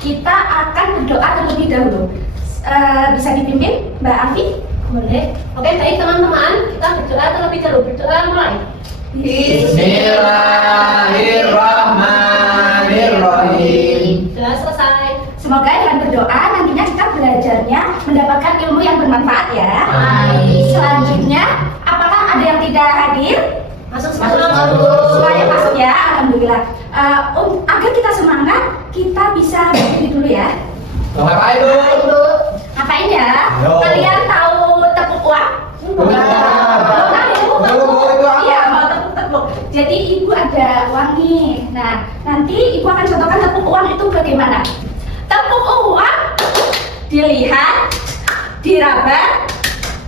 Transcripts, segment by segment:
kita akan berdoa terlebih dahulu. Bisa dipimpin Mbak Afi? Boleh. Oke, baik teman-teman, kita berdoa terlebih dahulu. Berdoa mulai. Bismillahirrahmanirrahim. Sudah selesai. Semoga dengan berdoa nantinya kita belajarnya mendapatkan ilmu yang bermanfaat ya. Amin. Selanjutnya, apakah ada yang tidak hadir? Masuk Masuk. Semuanya masuk ya, alhamdulillah. Agar kita semangat, kita bisa berdiri dulu ya. Ngapain lu? Ngapain ya? Yo. Kalian tahu tepuk uang? Iya, mau tepuk-tepuk. Jadi ibu ada uang nih. Nah, nanti ibu akan contohkan tepuk uang itu bagaimana. Tepuk uang dilihat, diraba,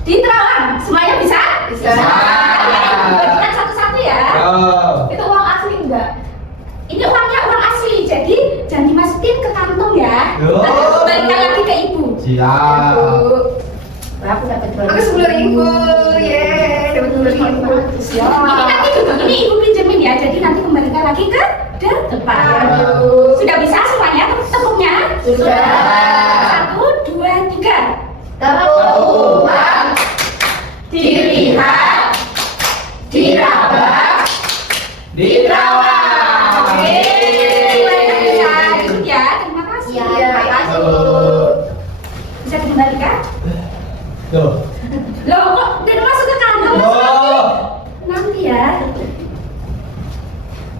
diterawang. Semuanya bisa? Bisa. Kalian bagikan satu-satu ya. Itu uang asli enggak? Ini uangnya uang asli, jadi jangan dimasukin ke kantong ya. Yo. Nanti kembalikan lagi ke ibu. Siap. Aku dapat Aku 10.000, yeay, dapat 10.000. Ini ibu pinjemin ya, jadi nanti kembalikan lagi ke depan. Sudah bisa semuanya tepuknya? Sudah. 1, 2, 3. Tepuk uang, Dilihat, diraba, Diterawang. Semuanya bisa ikut ya. Terima kasih. Ya, terima kasih. Bisa dikembalikan? Tuh. Loh, kok udah masuk ke kantong? Oh. Nanti ya.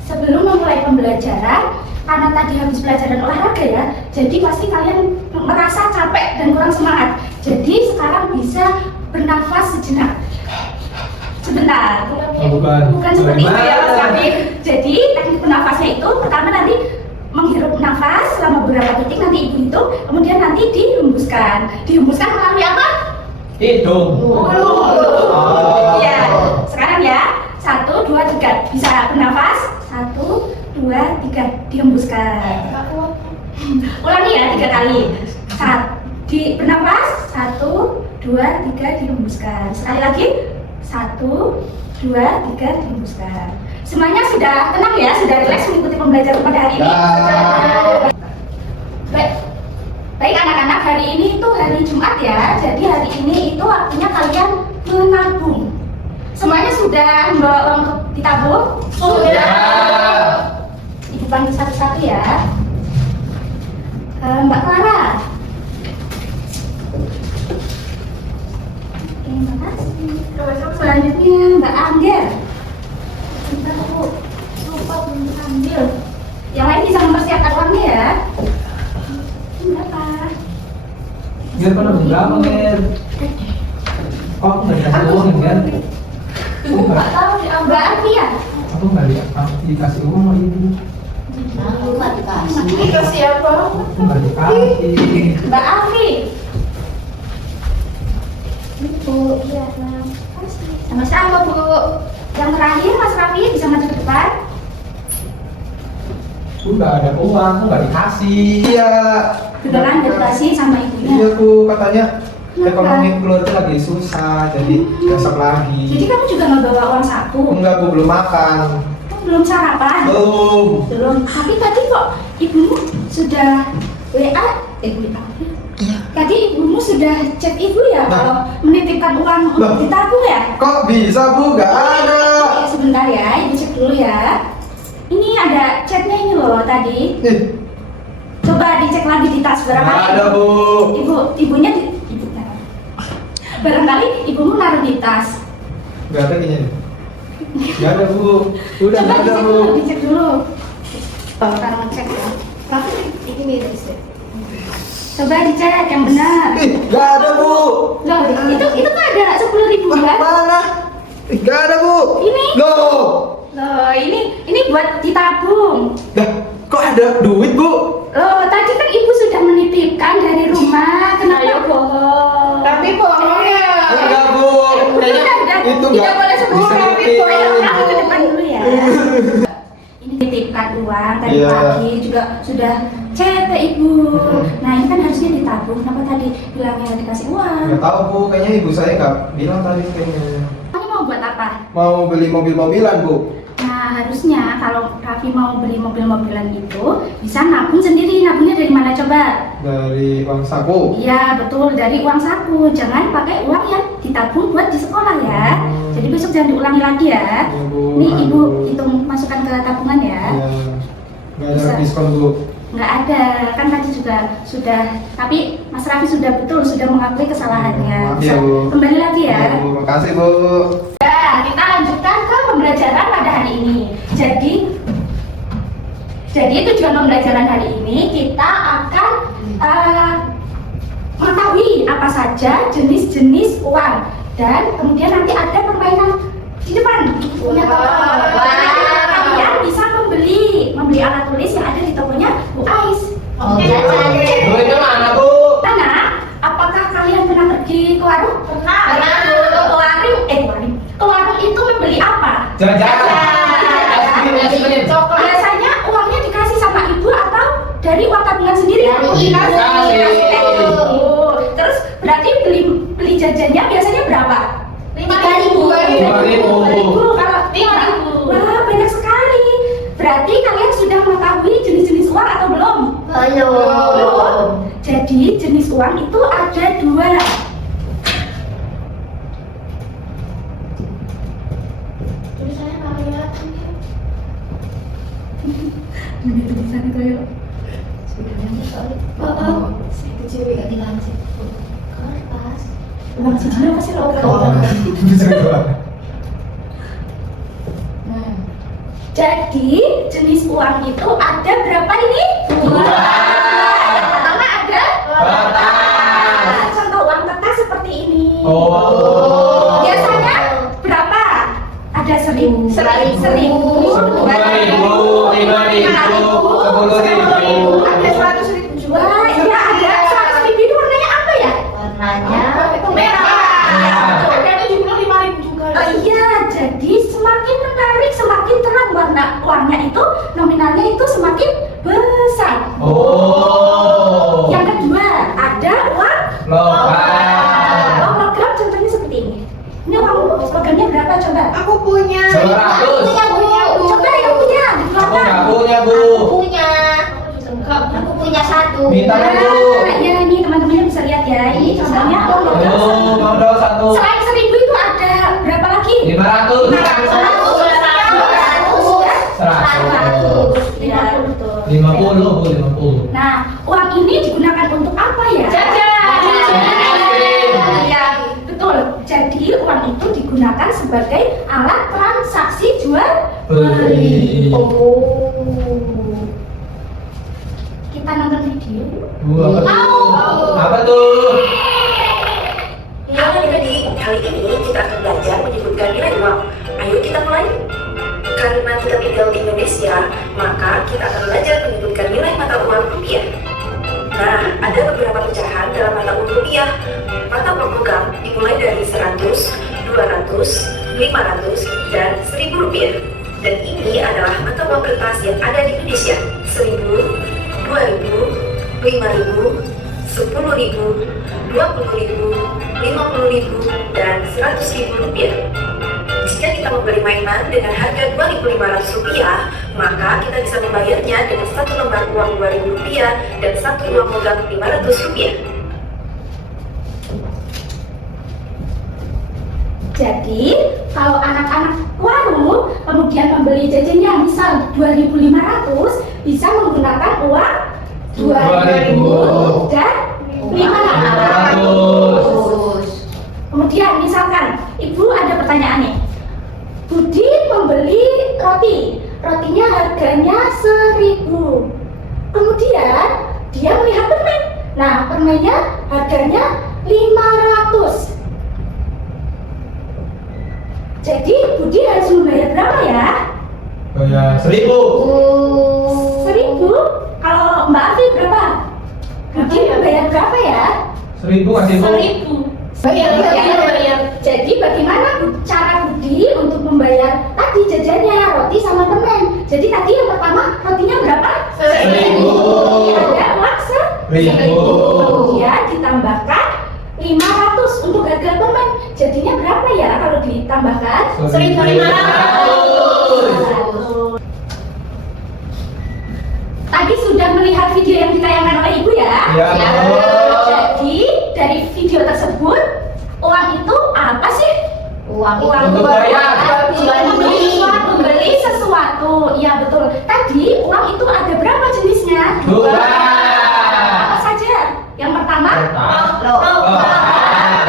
Sebelum memulai pembelajaran, karena tadi habis pelajaran olahraga ya, jadi pasti kalian merasa capek dan kurang semangat. Jadi sekarang bisa bernafas sejenak. Sebentar. Bukan Seperti itu ya Mas Bagaimana? Rafi. Jadi teknik bernafasnya itu pertama nanti menghirup nafas selama beberapa detik, nanti ibu hitung, kemudian nanti dihembuskan. Dihembuskan melalui apa? Hidung. Ya, sekarang ya. 1, 2, 3. Bisa bernafas. 1, 2, 3. Dihembuskan. Ulangi ya 3 kali. Bernafas. 1, 2, 3. Dihembuskan. Sekali lagi. 1, 2, 3. Dihembuskan. Semuanya sudah tenang ya, sudah rileks mengikuti pembelajaran pada hari ini. Baik anak-anak, hari ini itu hari Jumat ya. Jadi hari ini itu waktunya kalian menabung. Semuanya sudah membawa uang untuk ditabung? Sudah. Ibu panggil satu-satu ya. Mbak Clara. Oke, terima kasih. Selanjutnya Mbak Angger. Sebentar Bu, lupa belum ambil. Yang lain bisa mempersiapkan uangnya ya. Berapa? Biar pada berapa, Mer? Oh, aku nggak dikasih uang ya, Mer? Nggak tahu di Mbak Arfi ya? Aku nggak dikasih uang sama ibu. Aku nggak dikasih. Dikasih apa? Aku nggak dikasih. Mbak Arfi. Ibu, iya, terima kasih. Sama-sama Bu. Yang terakhir Mas Raffi bisa maju ke depan. Aku nggak ada uang, aku nggak dikasih. Iya. Beneran dikasih sama ibunya. Iya, Bu. Katanya ekonomi keluarga lagi susah, jadi besok lagi. Jadi kamu juga nggak bawa uang saku? Enggak, Bu, belum makan. Kamu belum sarapan? Belum. Belum. Tapi tadi kok ibumu sudah WA? WA. Iya. Tadi ibumu sudah chat ibu ya Nah. kalau menitipkan uang Loh. untuk ditabung ya? Kok bisa, Bu? Nggak ada. Oke, sebentar ya, ibu cek dulu ya. Ini ada chatnya ini loh tadi. Ih, Coba dicek lagi di tas nggak barangkali. ada, Bu. Ibunya barangkali ibumu naruh di tas. Nggak ada kayaknya. Nggak ada, Bu. Udah Coba nggak ada, dicek Bu. dulu, dicek dulu. Sekarang ngecek ya. Tapi ini miris ya. Coba dicek yang benar. Ih, nggak ada, Bu. Loh, itu kan ada 10.000 kan? Mana? Ih, nggak ada, Bu. Ini. Loh. Loh, ini buat ditabung. Dah, kok ada duit, Bu? Loh, tadi kan ibu sudah menitipkan dari rumah. Kenapa bohong? Tapi bohongnya. Enggak, Bu. Kayaknya itu tidak nggak boleh semua bisa tapi nitip. aku ke depan dulu ya. Ini titipkan uang tadi Iya. pagi juga sudah chat ke ibu. Nah ini kan harusnya ditabung. Kenapa tadi bilangnya dikasih uang? Nggak tahu, Bu. Kayaknya ibu saya nggak bilang tadi kayaknya. Kamu mau buat apa? Mau beli mobil-mobilan, Bu. Nah harusnya kalau Raffi mau beli mobil-mobilan itu bisa nabung sendiri. Nabungnya dari mana coba? Dari uang saku. Iya betul, dari uang saku. Jangan pakai uang yang ditabung buat di sekolah ya. Jadi besok jangan diulangi lagi ya. Ya, Bu. Nih ibu Aduh. hitung masukkan ke tabungan ya. Ya. Nggak ada Bisa. diskon, Bu. Nggak ada, kan tadi juga sudah. Tapi Mas Raffi sudah betul, sudah mengakui kesalahannya. Maaf ya, Bu. Kembali lagi ya. Ya, Bu. Makasih, Bu. Nah, kita lanjutkan ke pembelajaran pada hari ini. Jadi tujuan pembelajaran hari ini kita akan mengetahui apa saja jenis-jenis uang dan kemudian nanti ada permainan di depan punya toko. Kalian bisa membeli alat tulis yang ada di tokonya Bu Ais. Bu, itu mana, Bu? Mana? Apakah kalian pernah pergi ke warung? Pernah. Ke warung itu membeli apa? Jajan. Es krim. Biasanya uangnya dikasih sama ibu atau dari uang tabungan sendiri? Dikasih. Terus berarti beli jajannya biasanya berapa? 5.000. 5.000. Kalau 5.000. Wah, banyak sekali. Berarti kalian sudah mengetahui jenis-jenis uang atau belum? Belum. Jadi jenis uang itu ada dua. Tulisannya nggak kelihatan ya. Ini tulisannya kayak Saya kecil ganti lancip. Kertas. uang sejuta apa sih lo? Bisa keluar. Jadi jenis uang itu ada berapa ini? Dua. Yang pertama ada Kertas. contoh uang kertas seperti ini. Oh. Biasanya berapa? Ada 1.000, 1.000, 2.000, 5.000, 10.000, ada 100.000 juga. Iya ada 100.000 itu warnanya apa ya? Warnanya Merah. Ada 75.000 juga. Oh iya, jadi semakin menarik, semakin terang warna itu, nominalnya itu semakin besar. Oh. Yang kedua, ada uang Logam. uang logam contohnya seperti ini. Ini uang logamnya berapa coba? Aku punya. 100. Coba yang punya di Aku belakang. nggak punya, Bu. Aku punya 1. Minta dong, Bu. Ya ini teman-teman bisa lihat ya. Ini contohnya uang logam. Oh, mau dong 1. Selain 1.000 itu ada berapa lagi? 500. 100. 50 betul. 50, Bu, 50. Nah, uang ini digunakan untuk apa ya? Ya, betul. Jadi uang itu digunakan sebagai alat transaksi jual beli. Beli. Kita nonton video. Bu, apa tuh? Apa tuh? Halo adik-adik, kali ini kita akan belajar menyebutkan nilai uang. Ayo kita mulai. Karena kita tinggal di Indonesia, maka kita akan belajar menyebutkan nilai mata uang rupiah. Nah, ada beberapa pecahan dalam mata uang rupiah. Mata uang logam dimulai dari 100, 200, 500, dan 1.000 rupiah. Dan ini adalah mata uang kertas yang ada di Indonesia. 1.000, 2.000, 5.000, 10.000, 20.000, 50.000, dan 100.000 rupiah. Jika kita membeli mainan dengan harga Rp2.500, maka kita bisa membayarnya dengan satu lembar uang Rp2.000 dan satu uang logam Rp500. Jadi, kalau anak-anak warung kemudian membeli jajannya misal 2.500, bisa menggunakan uang 2.000 dan 500. Kemudian misalkan ibu ada pertanyaan nih, Budi membeli roti, rotinya harganya 1.000. Kemudian dia melihat permen, nah permennya harganya 500. Jadi Budi harus membayar berapa ya? Oh ya, 1.000. 1.000. Kalau Mbak Afi berapa? Budi membayar berapa ya? 1.000 ngasih, Bu. 1.000. Bayar. Jadi bagaimana cara Budi untuk membayar tadi jajannya roti sama permen? Jadi tadi yang pertama rotinya berapa? 1.000. Ada uang 1.000. Kemudian ditambahkan 500 untuk harga permen. Jadinya berapa ya kalau ditambahkan? 1.500. Tadi sudah melihat video yang ditayangkan oleh ibu ya? Ya, Bu. Uang Untuk bayar. Membeli sesuatu. Iya betul. Tadi uang itu ada berapa jenisnya? Dua. Apa saja? Yang pertama,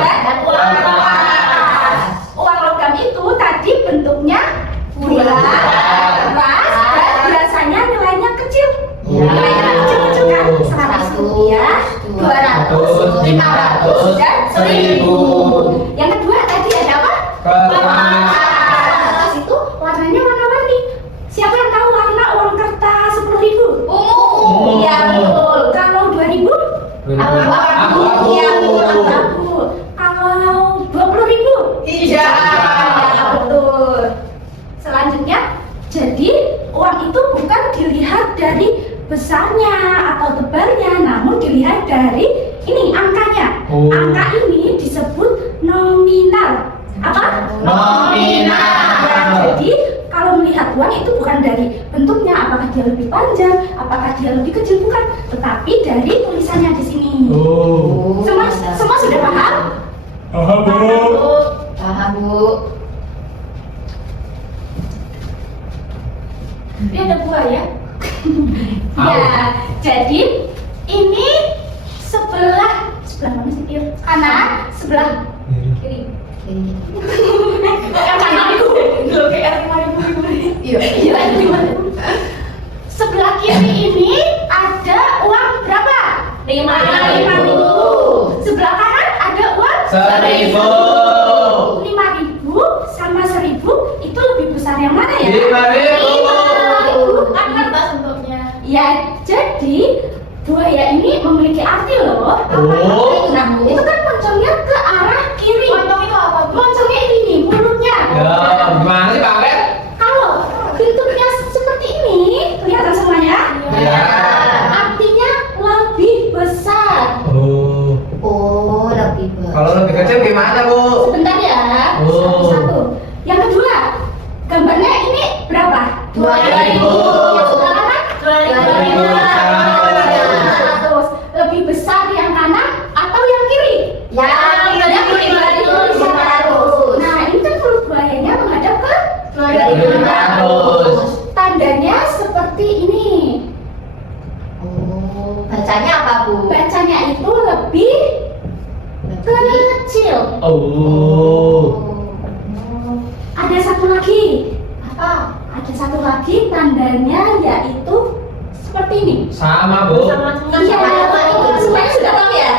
dan uang kertas. uang logam itu tadi bentuknya bulat, keras, dan biasanya nilainya kecil. Ya. Nilainya kecil-kecil kan? 100 rupiah, 200, 500, dan 1000. Yang kedua tadi ada apa? Kertas. Kertas itu warnanya warna-warni. Siapa yang tahu warna uang kertas 10.000? Ungu. Iya betul. Kalau 2.000? Abu-abu. Iya betul, abu-abu. Kalau 20.000? Iya. Ya, betul. Selanjutnya, jadi uang itu bukan dilihat dari besarnya atau tebalnya, namun dilihat dari ini angkanya. Oh. Angka ini disebut nominal. Apa? Nominal. Ya, jadi kalau melihat uang itu bukan dari bentuknya, apakah dia lebih panjang, apakah dia lebih kecil, bukan, tetapi dari tulisannya di sini. Oh. Semua sudah paham? Paham, Bu. Paham, Bu. Ini ada buah ya? Ya, jadi ini sebelah mana sih Tio? Kanan, sebelah kiri. Yang kanan itu lo kayak 5.000. Iya. Iya, 5.000. Sebelah kiri ini ada uang berapa? 5.000. Sebelah kanan ada uang 1.000. 5.000 sama 1.000 itu lebih besar yang mana ya? 5.000. Kan bentuknya. Ya, jadi buaya ini memiliki arti loh. Apa Oh. itu? Nah, itu kan moncongnya ke arah kiri. Moncong itu apa? Moncongnya ini nih, mulutnya. Ya, gimana sih Pak Bet? Kalau bentuknya seperti ini, kelihatan semuanya? Ya. Artinya lebih besar. Oh. Oh, lebih besar. Kalau lebih kecil gimana, Bu? Sebentar ya, Oh. satu-satu. Yang kedua, gambarnya ini berapa? 2.000. Yang sebelah kanan? 2.000. Terus lebih besar yang kanan atau yang kiri? Yang kiri 2.500. Nah, ini kan mulut buayanya menghadap ke 2.500. Tandanya seperti ini. Oh, bacanya apa, Bu? Bacanya itu lebih kecil. Oh. Ada satu lagi. Apa? Ada satu lagi tandanya yaitu seperti ini. Sama, Bu. Iya, semuanya sudah tahu ya?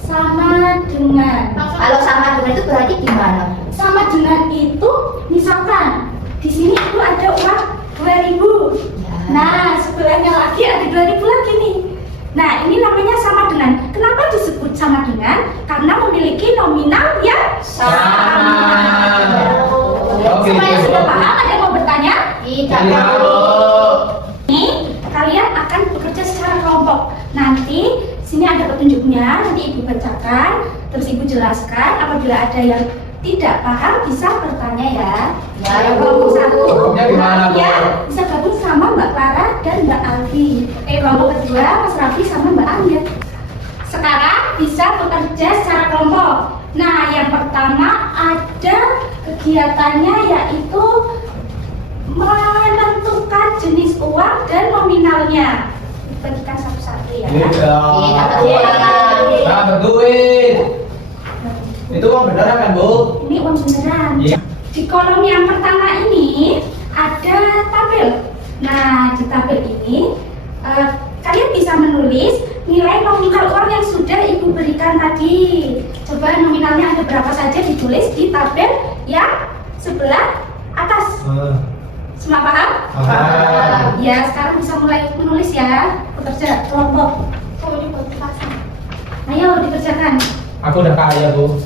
Sama dengan. Kalau sama dengan itu berarti gimana? Sama dengan itu, misalkan di sini itu ada uang 2.000. Ya. Nah, sebelahnya lagi ada 2.000 lagi nih. Nah, ini namanya sama dengan. Kenapa disebut sama dengan? Karena memiliki nominal yang Sama. Oke. Semuanya sudah paham? Ada yang mau bertanya? Tidak, Iya, Bu. Bu. Ini kalian akan bekerja secara kelompok. Nanti sini ada petunjuknya, nanti ibu bacakan, terus ibu jelaskan. Apabila ada yang tidak paham bisa bertanya ya. Ya, Yang Bu. kelompok satu, Kelompoknya gimana, Bu? ya bisa gabung sama Mbak Clara dan Mbak Alfi. Kelompok kedua Mas Raffi sama Mbak Angget. Sekarang bisa bekerja secara kelompok. Nah, yang pertama ada kegiatannya yaitu menentukan jenis uang dan nominalnya. Bagikan satu-satu ya. Iya. Iya, betul. Nah, berduit. Itu uang beneran kan, Bu? Ini uang beneran. Iya. Di kolom yang pertama ini ada tabel. Nah, di tabel ini kalian bisa menulis nilai nominal uang yang sudah ibu berikan tadi. Coba nominalnya ada berapa saja ditulis di tabel yang sebelah atas. Semua paham? Paham. Ya, sekarang bisa mulai menulis ya. Bekerja kelompok. Ayo dikerjakan. Aku udah kaya, Bu.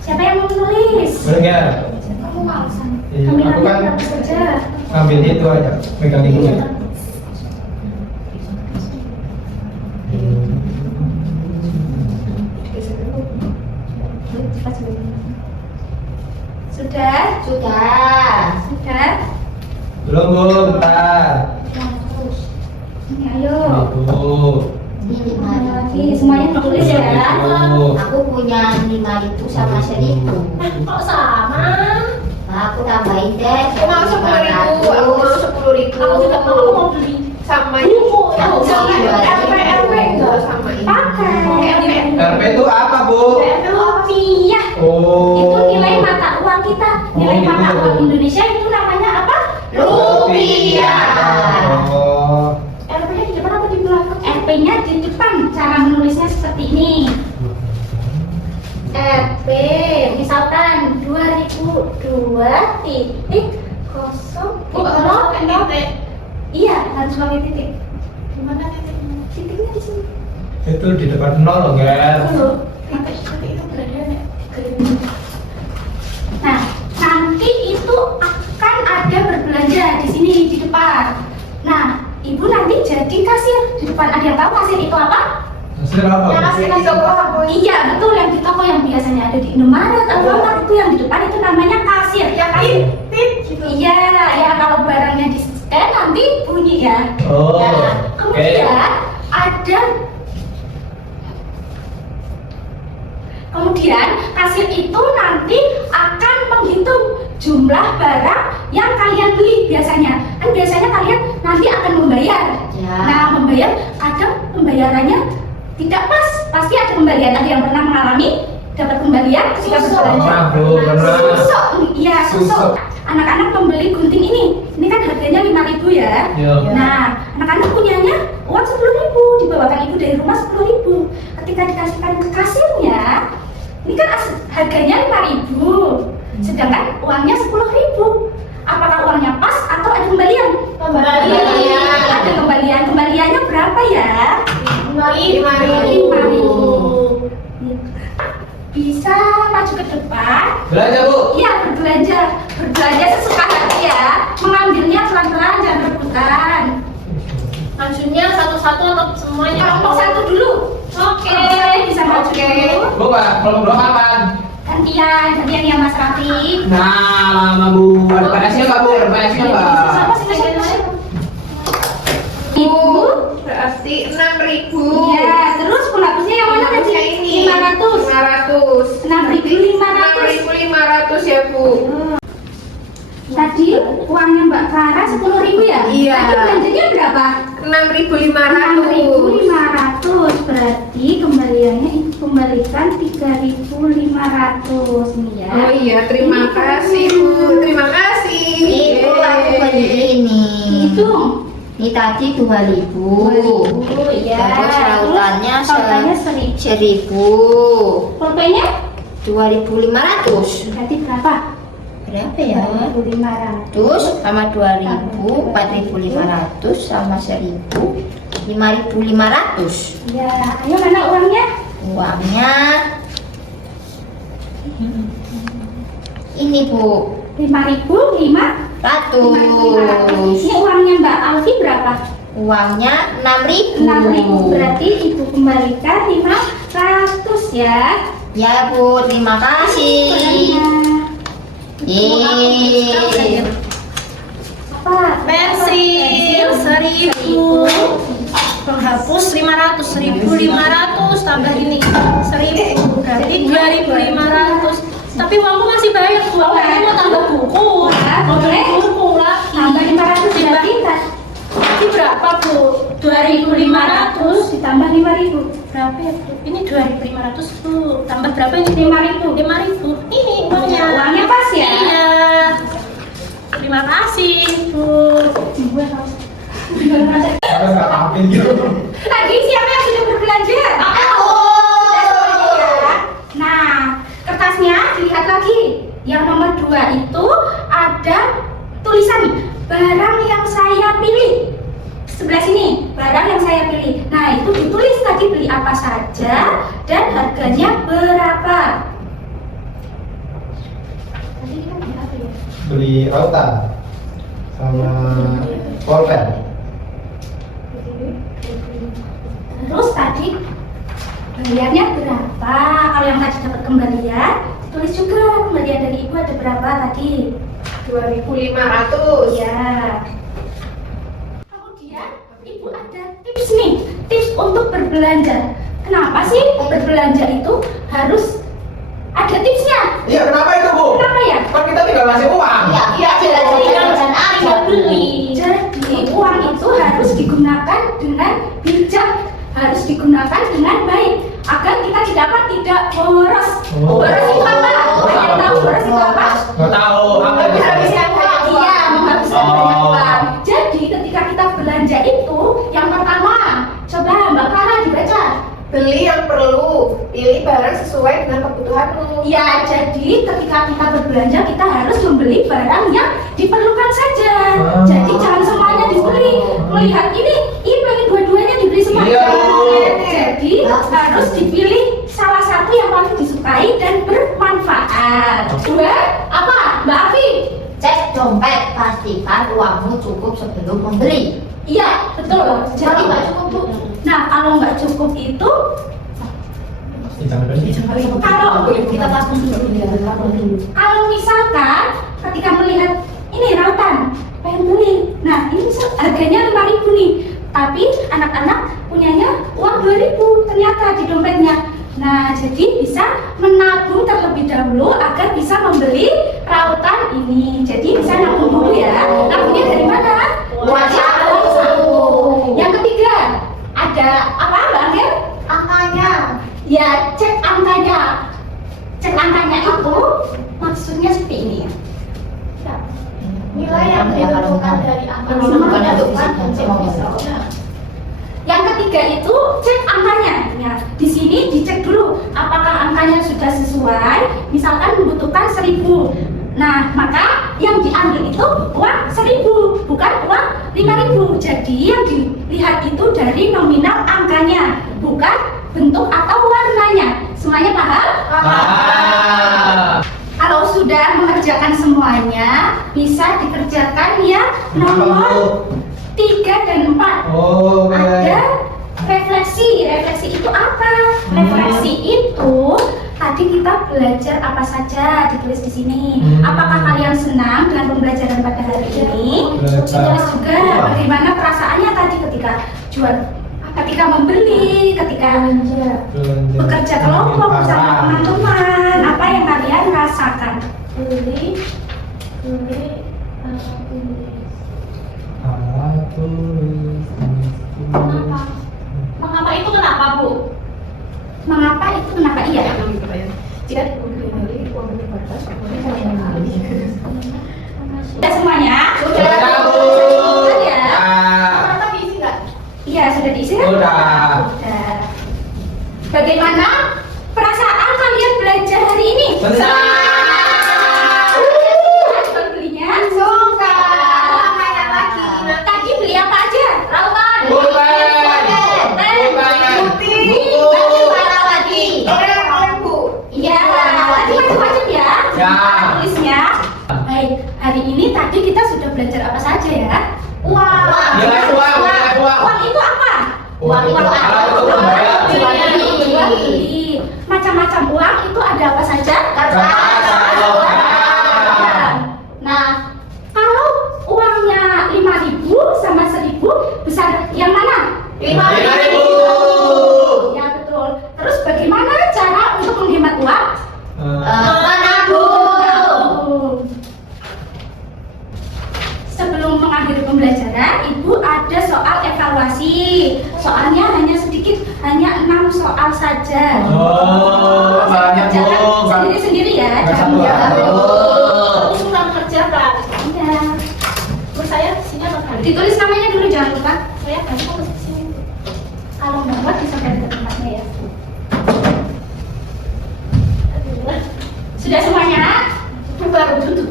Siapa yang mau menulis? Boleh nggak? Kamu alasan. Iya, Kami aku kan nanti bekerja. ngambil itu aja, megang ini. Sudah? Sudah. Sudah? Belum, Bu, bentar. Ini ayo. Itu. Ini 500. Oke, semuanya tulis ya. Aku punya 5.000 sama 1.000. Kok sama? Aku tambahin deh. Aku mau 10.000, aku mau 10.000. Aku juga mau, aku mau beli Sama buku. Aku Jangan RP enggak sama ini. Pakai. RP itu apa, Bu? Rupiah. Oh. Itu nilai mata uang kita. Nilai Oh, mata gitu. uang Indonesia itu namanya apa? Oh. RP-nya di depan apa di belakang? RP-nya di depan. Cara menulisnya seperti ini. RP misalkan 2002 titik kosong iya harus pakai titik. Gimana titiknya? Titiknya di sini. Itu di depan 0 loh, Ger. Titik itu berada Nah, nanti itu akan ada berbelanja di sini di depan. Nah, ibu nanti jadi kasir di depan. Ada yang tahu kasir itu apa? Hasil apa? Bu? kasih di toko aku. Iya, betul, yang di toko yang biasanya ada di Indomaret atau apa itu yang di depan itu namanya kasir. Ya Kasir. tit gitu. Iya, ya kalau barangnya di nanti bunyi ya. Oh. Ya, kemudian kemudian kasir itu nanti akan menghitung jumlah barang yang kalian beli biasanya. Kan biasanya kalian nanti akan membayar. Ya. Nah, membayar kadang pembayarannya tidak pas. Pasti ada pembalian. Ada yang pernah mengalami dapat pembalian ketika berbelanja? Pernah, Bu, pernah. Susuk, iya susuk. Susuk. Anak-anak membeli gunting ini kan harganya 5.000 ya. Iya. Nah, anak-anak punyanya uang 10.000, dibawakan ibu dari rumah 10.000. Ketika dikasihkan ke kasirnya, ini kan harganya 5.000, sedangkan uangnya 10.000. Apakah uangnya pas atau ada kembalian? Kembalian. Ada kembalian. Kembaliannya berapa ya? 5.000. Bisa maju ke depan. Belanja, Bu. Iya, berbelanja sesuka hati ya. Mengambilnya pelan-pelan, jangan rebutan. Maksudnya satu-satu atau semuanya? Kelompok satu dulu. Oke. Bisa maju dulu. Bu, Pak, kalau berdua kapan? Gantian ya Mas Raffi. Nah, lama, Bu. Ada PNS-nya nggak, Bu? Ada PNS-nya nggak? Siapa sih? Ibu. Berarti 6.000. Iya, terus penghapusnya yang mana tadi? Yang ini 500. 500. 6.500. 6.500 ya, Bu. Tadi uangnya Mbak Clara 10.000 ya? Iya. Tadi belanjanya berapa? 6.500. 6.500. Berarti kembaliannya ibu kembalikan 3.500 nih ya. Oh iya, terima kasih, Bu. Terima kasih. Ibu aku beli ini. Itu Ini tadi 2.000. 2.000 ya. Terus rautannya Rautannya 1.000. Pulpennya 2.500. berarti berapa? Berapa ya? 2.500. Sama 2.000, 4.500 sama 1.000, 5.500. Ya, ayo mana uangnya? Uangnya ini, Bu. 5.500. 100. Ini uangnya Mbak Alfi berapa? Uangnya 6.000. 6.000. Berarti ibu kembalikan 500 ya. Ya, Bu, terima kasih. Yeay. Apa? Pensil 1.000. Penghapus 500, 1.500 tambah ini 1.000 berarti 2.500. Tapi uangku masih banyak, Bu. Aku mau tambah buku. Mau beli buku lagi. Tambah 500 berarti Ini berapa, Bu? 2.500 ditambah 5.000. berapa ya, Bu? Ini 2.500, Bu. Tambah berapa ini? 5.000. 5.000. Ini uangnya. Uangnya pas ya? Iya. Terima kasih, Bu. Gue harus. Ada nggak apa gitu? Tadi siapa yang sudah berbelanja? Aku. Nah, kertasnya dilihat lagi. Yang nomor 2 itu ada tulisan nih, barang yang saya pilih. Sebelah sini, barang yang saya pilih. Nah, itu ditulis tadi beli apa saja dan harganya berapa. Tadi kita beli apa ya? Beli rautan sama pulpen. Terus tadi kembaliannya berapa? Kalau yang tadi dapat kembalian, tulis juga kembalian dari ibu ada berapa tadi? 2.500. Ya. Kemudian ibu ada tips nih, tips untuk berbelanja. kenapa sih berbelanja itu harus ada tipsnya? Iya, kenapa itu, Bu? Kenapa ya? Kan kita tinggal ngasih uang. Iya, jalan-jalan aja beli. Jadi uang itu harus digunakan dengan bijak, harus digunakan dengan baik agar kita tidak boros. Oh. Boros itu apa? Kalian tahu boros itu apa? Nggak tahu apa itu. Habiskan uang. Iya, menghabiskan banyak Oh. uang. Jadi ketika kita belanja itu, yang pertama, coba Mbak Clara dibaca. Beli yang perlu, pilih barang sesuai dengan kebutuhanmu. Ya, jadi ketika kita berbelanja kita harus membeli barang yang diperlukan saja. Ah. Jadi jangan semuanya dibeli. Melihat ini pengen dua-duanya dibeli semua. Iya. Jadi harus dipilih salah satu yang paling disukai dan bermanfaat. Dua, apa? Mbak Afi? Cek dompet, pastikan uangmu cukup sebelum membeli. Iya, betul. Jadi Kalau nggak cukup, Bu. nah kalau nggak cukup itu, Jangan beli. kalau Kita pasang dulu ya. Kalau misalkan ketika melihat ini rautan, pengen beli, nah ini harganya 5.000 nih, tapi anak-anak punyanya uang 2.000 ternyata di dompetnya. Nah jadi bisa menabung terlebih dahulu agar bisa membeli rautan ini. Jadi bisa nabung dulu ya. Nabungnya dari mana? Uang saku. Yang ketiga ada apa Mbak Amir? Angkanya. Ya, cek angkanya. Cek angkanya itu maksudnya seperti ini ya. Nilai yang ditentukan dari angka Yang ketiga itu cek angkanya. Ya, di sini dicek dulu apakah angkanya sudah sesuai. Misalkan membutuhkan 1.000. Nah, maka yang diambil itu uang 1.000, bukan uang 5.000. Jadi yang dilihat itu dari nominal angkanya, bukan bentuk atau warnanya. Semuanya paham? Ah. Kalau sudah mengerjakan semuanya, bisa dikerjakan ya nomor 3 dan 4. Oh, oke. Ada refleksi. Refleksi itu apa? Refleksi itu tadi kita belajar apa saja ditulis di sini. Apakah kalian senang dengan pembelajaran pada hari ini? Ditulis juga bagaimana perasaannya tadi ketika membeli, ketika bekerja kelompok bersama teman-teman. Apa yang kalian rasakan? Beli. Mengapa itu kenapa, Bu? Mengapa itu kenapa iya? Jika dibeli uang terbatas, Sudah semuanya? Sudah, Bu. Sudah ya? Ah. Ternyata diisi nggak? Iya, sudah diisi kan? Sudah. Sudah. Bagaimana perasaan kalian belajar hari ini? Belinya? Suka. Kayak lagi. Tadi beli apa aja? Rautan. Iya, tadi macam-macam ya. Ya. Tulisnya. Baik, hari ini tadi kita sudah belajar apa saja ya? Uang. Nilai uang, nilai uang. Uang itu apa? Uang itu apa? Uang bayar. Jual beli. Macam-macam uang itu ada apa saja? Nah, kalau uangnya 5.000 sama 1.000 besar yang mana? 5.000. Ya betul. Terus bagaimana cara untuk menghemat uang? Menabung. Sebelum mengakhiri pembelajaran, Ibu ada soal evaluasi. Soalnya hanya sedikit, hanya 6 soal saja. Oh, banyak, Bu. Kerjakan sendiri-sendiri ya. Nggak Jangan satu ya. diambil. Ini sudah mengerjakan. Iya. Terus saya sini apa kali? Ditulis namanya dulu, jangan lupa. Saya kan tulis di sini. Kalau nggak buat bisa balik ke tempatnya ya. Sudah semuanya? Baru duduk.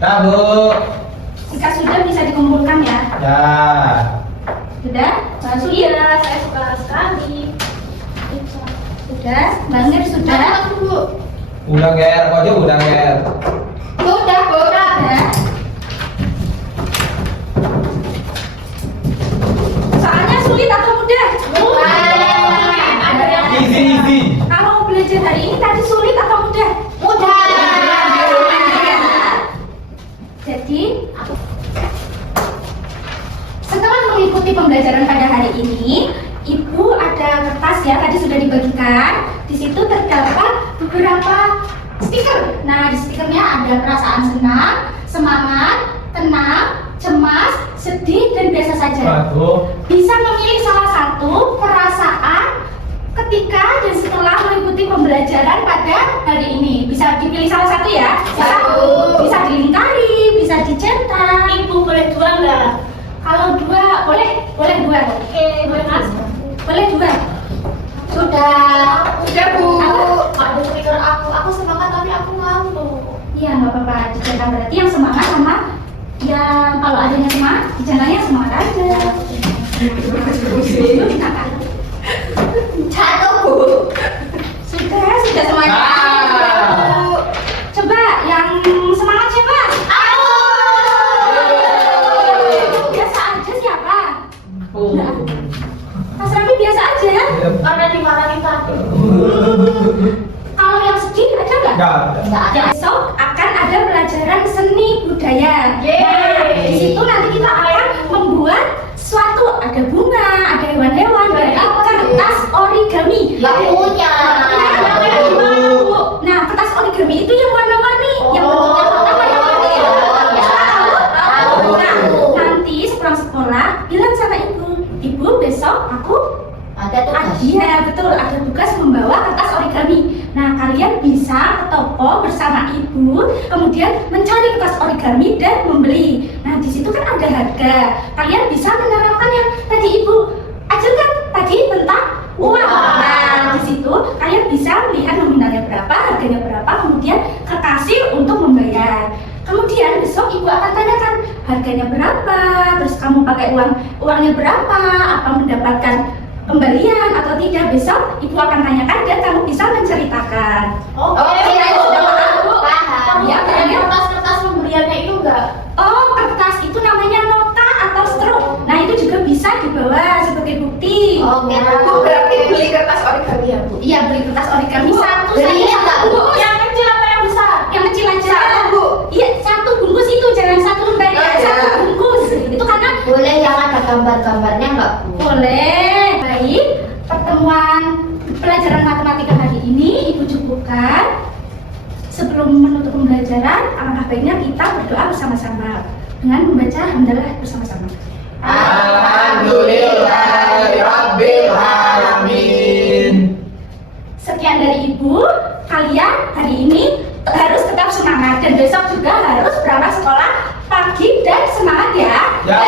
Ya, Bu. Jika sudah bisa dikumpulkan ya. Ya. Sudah? Masuk ya. Iya, saya suka sekali. Sudah? Bangir sudah? Udah, Ger. Kok aja udah, Ger. Sudah, sudah. Soalnya sulit atau mudah? Ada yang Easy. Kalau belajar hari ini tadi sulit atau mudah? Mudah. Jadi setelah mengikuti pembelajaran pada pada hari ini Ibu ada kertas ya, tadi sudah dibagikan. Di situ terdapat beberapa stiker. Nah, di stikernya ada perasaan senang, semangat, tenang, cemas, sedih, dan biasa saja. Waduh. Bisa memilih salah satu perasaan ketika dan setelah mengikuti pembelajaran pada hari ini. Bisa dipilih salah satu ya. Bisa dilingkari, bisa dicetak. Ibu boleh dua nggak? Kalau dua boleh dua. Oke, boleh mas. Boleh dua. Sudah Bu. Ada stiker aku semangat tapi aku ngantuk. Iya, nggak apa-apa. Dicetak berarti yang semangat sama yang kalau adanya semangat, dicetaknya semangat aja. Jatuh Bu. Sudah semuanya. Coba yang semangat siapa? Biasa aja siapa? Mas Raffi biasa aja ya? Karena dimarahin tadi. Kalau yang sedih ada nggak? Enggak ada. Nggak ada. Besok akan ada pelajaran seni budaya. Nah, di situ nanti kita akan membuat suatu, ada bunga, ada hewan-hewan, dari kertas origami. Nggak punya. Nah, kertas origami itu yang warna-warni, yang bentuknya warna-warni. Nah, nanti sepulang sekolah bilang sama ibu besok aku Ada tugas. iya betul, ada tugas membawa kertas origami. Nah, kalian bisa ke toko bersama ibu, kemudian mencari kertas origami dan membeli. Nah, di situ kan ada harga. Kalian bisa menerapkan yang tadi ibu ajarkan tadi tentang uang. Nah, di situ kalian bisa melihat nominalnya berapa, harganya berapa, kemudian ke kasir untuk membayar. Kemudian besok ibu akan tanyakan harganya berapa, terus kamu pakai uangnya berapa, apa mendapatkan pembelian atau tidak. Besok ibu akan tanyakan dan kamu bisa menceritakan. Oke, sudah paham. Ya, Ada kertas-kertas pembeliannya itu enggak? Oh, kertas itu namanya nota atau struk. Nah, itu juga bisa dibawa sebagai bukti. Oke, Bu berarti beli kertas origami ya Bu. Iya, beli kertas origami satu belinya saja. enggak, Bu? Yang kecil apa yang besar? Yang kecil aja. Satu, Bu. Iya, satu bungkus itu, jangan satu lembar ya, Oh, iya. satu bungkus. Itu karena Boleh yang ada gambar-gambarnya enggak Bu? boleh. Baik, pertemuan pelajaran matematika hari ini ibu cukupkan. Sebelum menutup pembelajaran, alangkah baiknya kita berdoa bersama-sama dengan membaca hamdalah bersama-sama. Alhamdulillahirabbil alamin. Sekian dari ibu, kalian hari ini harus tetap semangat dan besok juga harus berangkat sekolah pagi dan semangat ya. Ya.